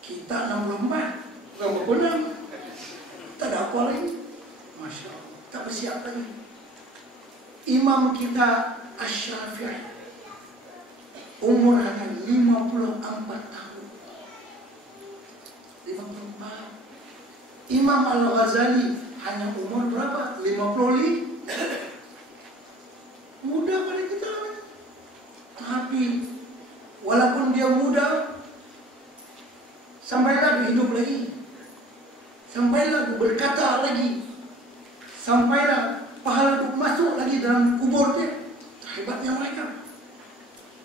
Kita 64. Berapa bulan? Tak ada apa lagi. Masya Allah. Tak bersiap lagi. Imam kita Asy-Syafi'i umur hanya 54 tahun. 54. Imam Al-Ghazali hanya umur berapa? 55. Muda pada kita. Tapi walaupun dia muda, sampailah hidup lagi. Sampailah berkata lagi. Sampailah pahala itu masuk lagi dalam kubur dia. Hebatnya mereka.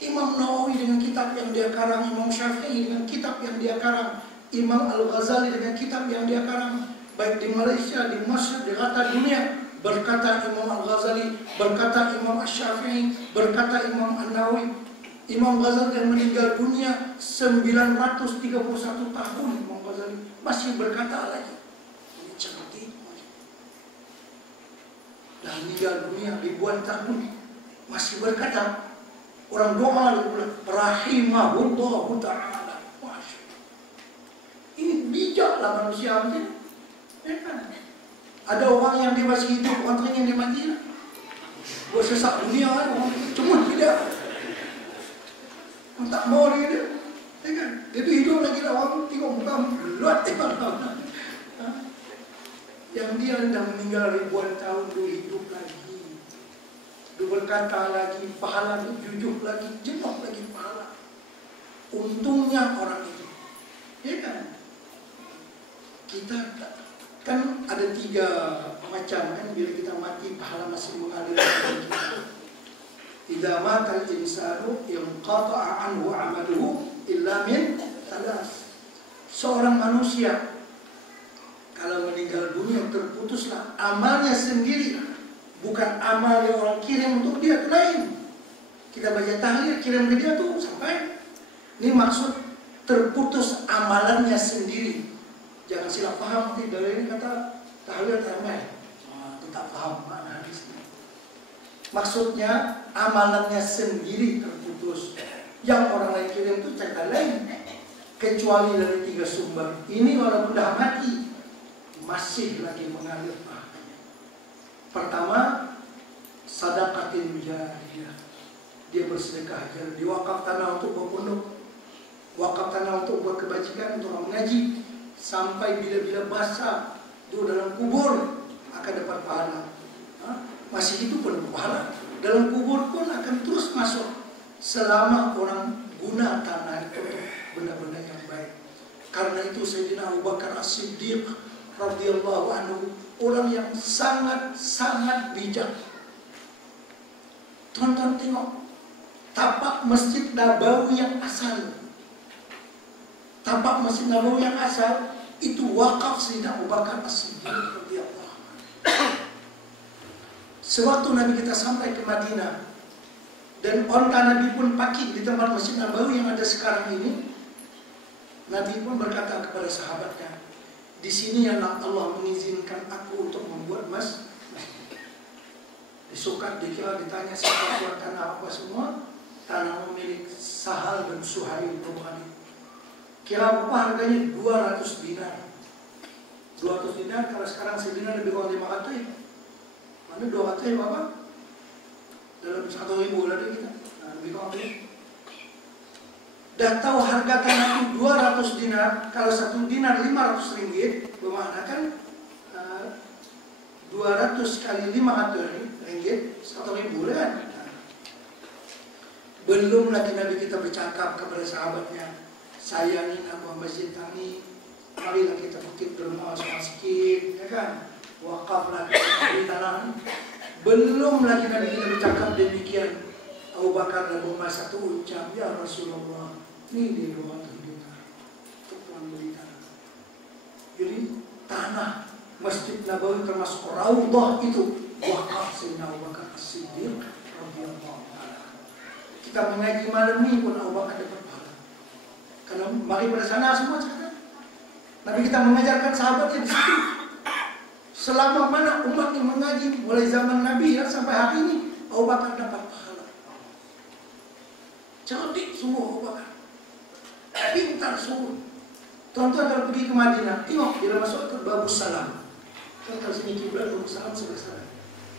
Imam Nawawi dengan kitab yang dia karang, Imam Syafi'i dengan kitab yang dia karang, Imam Al-Ghazali dengan kitab yang dia karang, baik di Malaysia, di Mesir, di rata dunia. Berkata Imam Al-Ghazali, berkata Imam Asy-Syafi'i, berkata Imam An-Nawawi. Imam Ghazali yang meninggal dunia 931 tahun. Imam Ghazali masih berkata lagi. Ini cantik. Dan meninggal dunia ribuan tahun masih berkata. Orang doa rahimahullahu ta'ala. Ini bijaklah manusia macam ni. Ada orang yang dia masih hidup, orang yang dia mati. Buat sesak dunia kan, orang cuma tidak. Tak mau dia, ya kan? Dia tu hidup lagi lah, orang tengok muka luat yang dia dah meninggal ribuan tahun, dia hidup lagi. Dia berkata lagi, pahala itu jujur lagi, jenuh lagi pahala. Untungnya orang itu, ya kan? Kita kan ada 3 macam kan, bila kita mati pahala masih mengalir kepada kita. Idza matal insanu inqata'a anhu 'amaluhu illa min 3. Seorang manusia kalau meninggal dunia terputuslah amalnya sendiri, bukan amal yang orang kirim untuk dia, itu lain. Kita baca tahlil kirim ke dia tuh sampai. Ini maksud terputus amalannya sendiri. Jangan silap paham nanti dari ini kata tahlil ramai. Tetap paham makna hadisnya. Maksudnya amalannya sendiri terputus. Yang orang lain kirim itu cerita lain. Kecuali dari 3 sumber. Ini walaupun dah mati masih lagi mengalir pahalanya. Pertama, sadaqatin jariyah. Dia bersedekah jariyah. Dia wakaf tanah untuk buat pondok, wakaf tanah untuk buat kebajikan, untuk orang mengaji. Sampai bila-bila basah dia dalam kubur akan dapat pahala. Masih itu pun pahala. Dalam kubur pun akan terus masuk selama orang guna tanah itu benda-benda yang baik. Karena itu Sayyidina Abu Bakar As-Siddiq radhiyallahu anhu orang yang sangat bijak. Tonton tengok tapak Masjid Nabawi yang asal. Tapak Masjid Nabawi yang asal itu wakaf Sayyidina Abu Bakar As-Siddiq radhiyallahu anhu. Sewaktu Nabi kita sampai ke Madinah dan onta Nabi pun pakik di tempat Masjid Nabawi yang ada sekarang ini, Nabi pun berkata kepada sahabatnya, di sini ya Allah mengizinkan aku untuk membuat masjid. Disukat, dikira, ditanya siapa buat tanah apa semua. Tanah milik Sahal dan Suhail Bukhari. Kira apa harganya? 200 dinar. 200 dinar kalau sekarang sedinar lebih kurang 500. Mana 200 berapa? Dalam 1.000 lah kita. Lebih kurang ini. Dah tahu harga tanah itu 200 dinar. Kalau 1 dinar 500 ringgit, bermaknakan 200 kali 500 ringgit 1.000 lah kan? Belum lagi Nabi kita bercakap kepada sahabatnya, saya ni nak buat masjid kami, marilah kita bukit derma sikit, ya kan? Wakaflah di tanah. Belum lagi Nabi kita bercakap demikian, Abu Bakar dan Umar satu ucap, ya Rasulullah, ini di 200 dinar untuk tuan beli tanah. Jadi tanah Masjid Nabawi termasuk Raudhah itu wakaf Sayyidina Abu Bakar As-Siddiq radhiyallahu anhu. Kita mengaji malam ini pun Abu Bakar dapat pahala. Kalau mari pada sana semua cakap. Nabi kita mengajarkan sahabatnya di situ. Selama mana umat yang mengaji mulai zaman Nabi ya, sampai hari ini Abu Bakar dapat pahala. Cerdik semua Abu Bakar. Pintar semua. Tuan-tuan kalau pergi ke Madinah, tengok bila masuk ke Babus Salam. Kan kalau sini kiblat Babus Salam sebelah sana.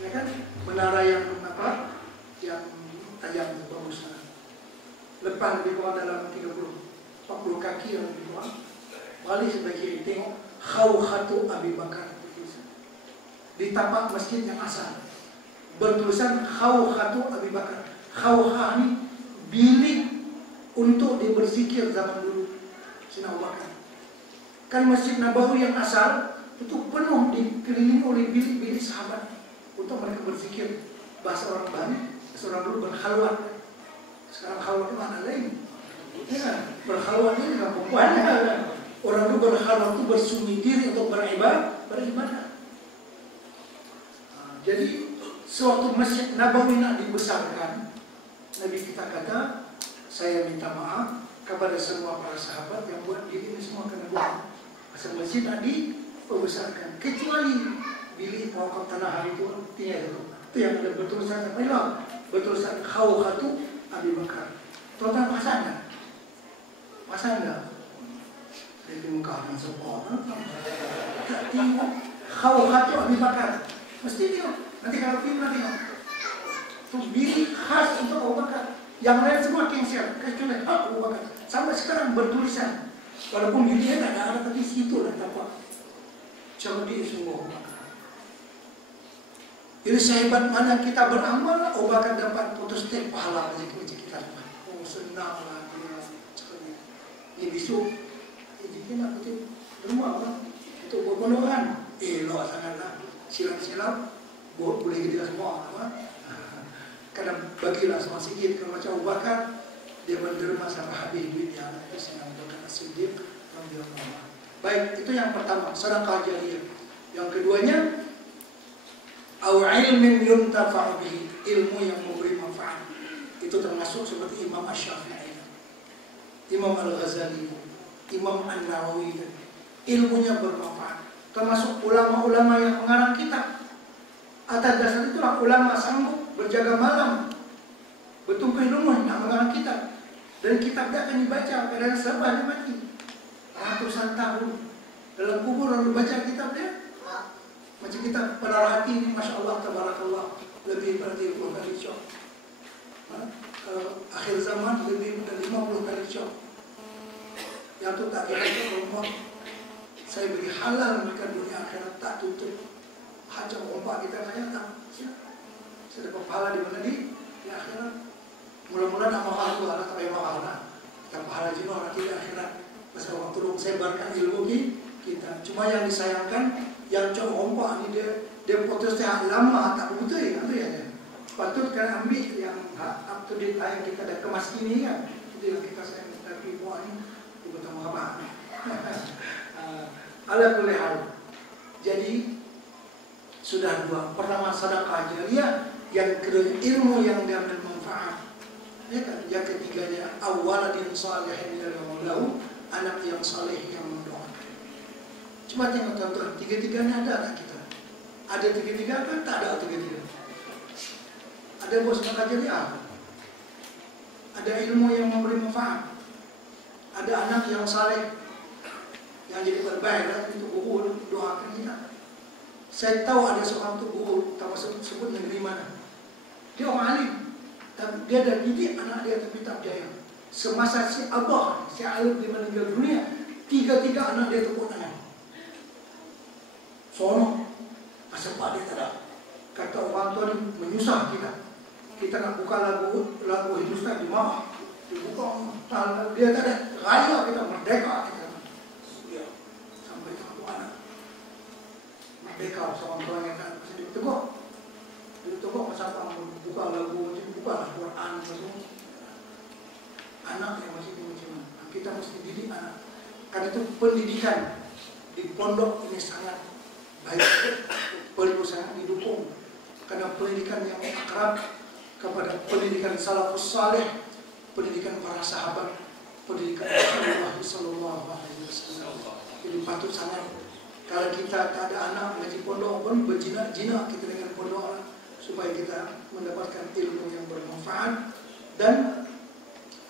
Ya kan? Menara yang apa? Yang tajam Babus Salam. Lepas lebih kurang dalam 30-40 kaki yang lebih kurang. Balik sebelah kiri, tengok Khawkhatu Abi Bakar. Di tapak masjid yang asal bertulisan Khawkhatu Abi Bakar. Khawkhah ini bilik untuk dia berzikir zaman dulu Sayyidina Abu Bakar. Kan Masjid Nabawi yang asal itu penuh dikelilingi oleh bilik-bilik sahabat untuk mereka berzikir. Bahasa orang Bani, seorang dulu berkhalwat. Sekarang khalwat itu mana lain? Ya, berkhalwat itu dengan perempuan. Orang dulu berkhalwat itu bersunyi diri untuk beribadah. Jadi sewaktu Masjid Nabawi nak dibesarkan, Nabi kita kata, saya minta maaf kepada semua para sahabat yang buat diri ini semua kena buat. Asal masjid nak dibesarkan, kecuali bilik wakaf tanah hari itu tiada itu yang ada bertulisan apa ya? Bertulisan Khawkhatu Abi Bakar. Tuan-tuan pasang tak? Pasang tak? Dari muka yang sempurna. Tak tengok Khawkhatu Abi Bakar. Mesti tengok. Nanti kalau film nanti tengok. bilik khas untuk Abu Bakar. Yang lain semua cancel, kecuali Abu Bakar. Sampai sekarang bertulisan, walaupun biliknya tidak ada, tapi situ lah tampak. Cerdik sungguh Abu Bakar. Jadi sehebat mana kita beramal, Abu Bakar dapat putus tek pahala rezeki kita. Oh senang lah dia sekali. Ini besok, ini nak betul rumah lah. Untuk berpondongan, loh sangatlah. Silam-silam, boleh kita semua. Kadang bagilah semua sikit. Kalau macam Abu Bakar, dia menderma sampai habis duitnya. Senang berkata sedih. Baik, itu yang pertama, sedekah jariyah. Yang keduanya, au ilmin yuntafa'u bihi, ilmu yang memberi manfaat. Itu termasuk seperti Imam Asy-Syafi'i, Imam Al-Ghazali, Imam An-Nawawi. Ilmunya bermanfaat. Termasuk ulama-ulama yang mengarang kitab. Atas dasar itulah ulama sanggup berjaga malam, bertumpah ilmu nak mengarang kitab. Dan kitab dia akan dibaca kadang sahabat dia mati ratusan tahun dalam kubur lalu baca kitab dia. Macam kita pada hati ini, Masya Allah, Tabarakallah, lebih dari 50 kali syok. Akhir zaman lebih dari 50 kali syok. Yang itu tak kira kalau saya beri halal mereka dunia akhirat tak tutup. Hajar ombak kita banyak tak. Saya dapat pahala di mana di akhirat. Mula-mula nak mahal tu, anak tak payah mahal nak. Kita pahala jenuh nanti di akhirat. Pasal waktu dulu sebarkan ilmu kita. Cuma yang disayangkan, yang cok ompak ni dia putus yang lama tak betul ya, tu ya. Patut kan ambil yang up to date yang kita dah kemas ini kan. Itu yang kita sayang, tapi buat ni kita Muhammad. Ala kulli hal. Jadi sudah dua. Pertama sedekah jariyah, yang kedua ilmu yang diambil manfaat. Ya kan? Yang ketiganya awaladin salihin yad'u, anak yang saleh yang mendoakan. Cuma tengok tuan-tuan, tiga-tiganya ada tak kita? Ada tiga-tiga kan? Tak ada tiga-tiga. Ada bos sedekah jariyah. Ada ilmu yang memberi manfaat. Ada anak yang saleh yang jadi berbaik untuk guru doakan kita. Saya tahu ada seorang tu guru, tak masuk sebut negeri mana. Dia orang alim, tapi dia dah didik anak dia tapi tak berjaya. Semasa si abah, si alim di meninggal dunia, tiga-tiga anak dia tepuk tangan. Sono, sebab dia tak ada. Kata orang tua ni menyusah kita. Kita nak buka lagu Hindustan di mana? Dibuka, dia tak ada. Raya kita merdeka kita. Sampai satu anak merdeka, seorang tua yang tak bisa diteguk. Diteguk masa apa? Buka lagu, buka Al-Quran semua. Anak yang masih macam kita mesti didik anak. Karena itu pendidikan di pondok ini sangat baik, perlu sangat didukung. Karena pendidikan yang akrab kepada pendidikan salafus saleh, pendidikan para sahabat, pendidikan Rasulullah sallallahu alaihi wasallam. Jadi patut sangat. Kalau kita tak ada anak ngaji pondok pun berjinak-jinak kita dengan pondok supaya kita mendapatkan ilmu yang bermanfaat. Dan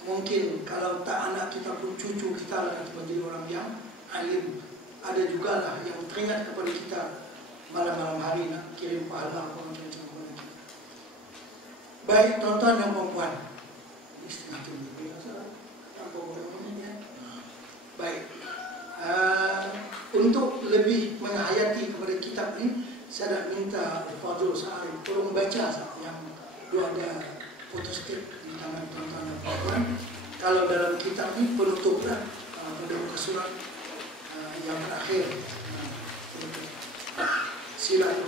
mungkin kalau tak anak kita pun cucu kita lah nanti menjadi orang yang alim. Ada juga lah yang teringat kepada kita malam-malam hari nak kirim pahala apa macam kita. Baik tuan-tuan dan puan-puan, setengah tu apa boleh. Baik, untuk lebih menghayati kepada kitab ini, saya nak minta Fadul Sa'ari tolong baca yang dua ada fotoskop di tangan tuan-tuan dan puan-puan. Kalau dalam kitab ini penutuplah pada muka surat yang terakhir. Silakan.